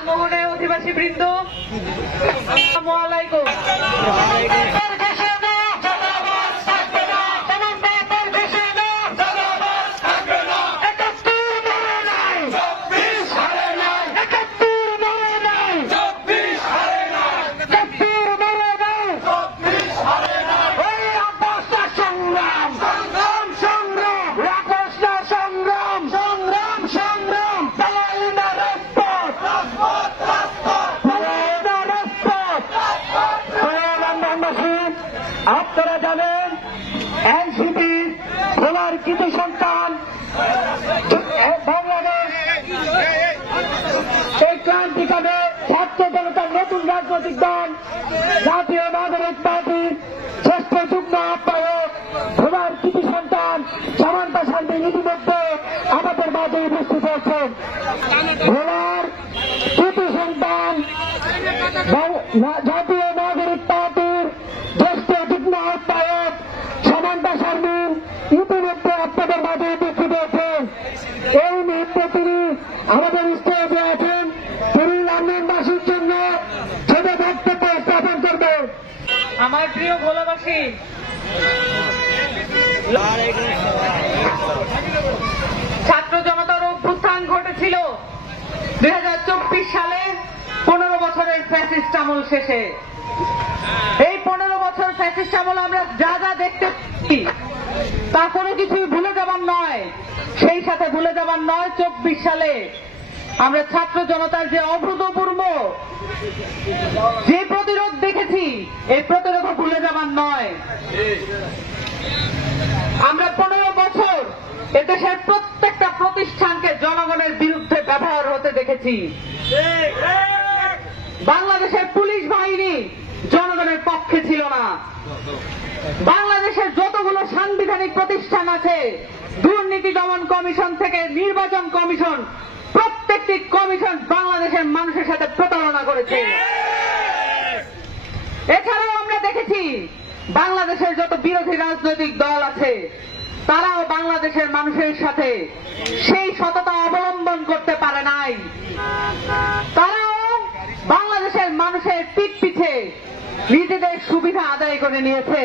লালমোহনের অধিবাসী বৃন্দ, আসসালামু আলাইকুম। আপনারা জানেন এনসিপি ভোলার কৃতি সন্তান বাংলাদেশ এই ক্রান্তিকালে ছাত্র জনতার নতুন রাজনৈতিক দল জাতীয় নাগরিক পার্টির শ্রেষ্ঠ যুগ্ম আহ্বায়ক ভোলার কৃতি সন্তান সামান্তা শান্তি ইতিমধ্যে আমাদের মাঝে উপস্থিত হচ্ছেন। ভোলার কৃতি সন্তান জাতীয় নাগরিক পার্টির জ্যেষ্ঠ যুগ্ম আহ্বায়ক সামান্তা শারমিন ইতিমধ্যে আপনাদের মাঝে উপস্থিত হয়েছেন। এই মুহূর্তে তিনি আমাদের স্টেজে আছেন। তিনি লন্ডনবাসীর জন্য ছোট বক্তব্য স্থাপন করবেন। আমার প্রিয় ভোলাবাসী, ছাত্র জনতার অভ্যুত্থান ঘটেছিল 2024 সালে 15 বছরের ফ্যাসিস্ট আমল শেষে। এই 15 বছর ফ্যাসিস্ট আমল আমরা যা যা দেখতে পাচ্ছি তা কোনো কিছুই ভুলে যাবার নয়। সেই সাথে ভুলে যাবার নয় 24 সালে আমরা ছাত্র জনতার যে অভূতপূর্ব যে প্রতিরোধ দেখেছি, এই প্রতিরোধ ভুলে যাবার নয়। আমরা 15 বছর এদেশের প্রত্যেকটা প্রতিষ্ঠানকে জনগণের বিরুদ্ধে ব্যবহার হতে দেখেছি। বাংলাদেশের পুলিশ বাহিনী জনগণের পক্ষে ছিল না। বাংলাদেশের যতগুলো সাংবিধানিক প্রতিষ্ঠান আছে, দুর্নীতি দমন কমিশন থেকে নির্বাচন কমিশন, প্রত্যেকটি কমিশন বাংলাদেশের মানুষের সাথে প্রতারণা করেছে। এছাড়াও আমরা দেখেছি বাংলাদেশের যত বিরোধী রাজনৈতিক দল আছে তারাও বাংলাদেশের মানুষের সাথে সেই সততা অবলম্বন করতে পারে নাই। তারাও বাংলাদেশের মানুষের পিঠ পিছে নিজেদের সুবিধা আদায় করে নিয়েছে।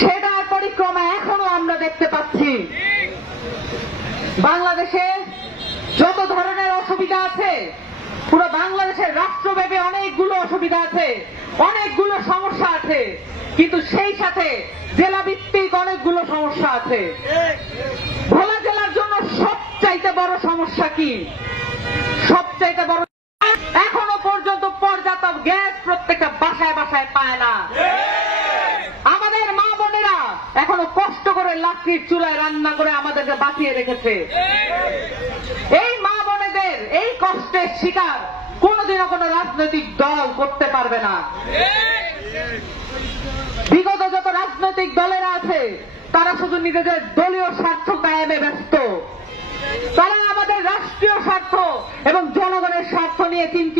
সেটার পরিক্রমা এখনো আমরা দেখতে পাচ্ছি। বাংলাদেশে যত ধরনের অসুবিধা আছে, পুরো বাংলাদেশের রাষ্ট্রব্যাপী অনেকগুলো অসুবিধা আছে, অনেকগুলো সমস্যা আছে, কিন্তু সেই সাথে জেলা ভিত্তিক অনেকগুলো সমস্যা আছে। ভোলা জেলার জন্য সবচাইতে বড় সমস্যা কি? সবচাইতে বড়, এখনো পর্যন্ত পর্যাপ্ত গ্যাস প্রত্যেকটা বাসায় বাসায় পায় না। আমাদের মা বোনেরা এখনো কষ্ট করে লাকড়ির চুলায় রান্না করে আমাদেরকে বাঁচিয়ে রেখেছে। এই মা বোনেদের এই কষ্টের শিকার কোনদিনও কোন রাজনৈতিক দল করতে পারবে না। বিগত যত রাজনৈতিক দলেরা আছে তারা শুধু নিজেদের দলীয় স্বার্থ কায়েমে ব্যস্ত। তারা আমাদের রাষ্ট্রীয় স্বার্থ এবং জনগণের স্বার্থ নিয়ে চিন্তিত।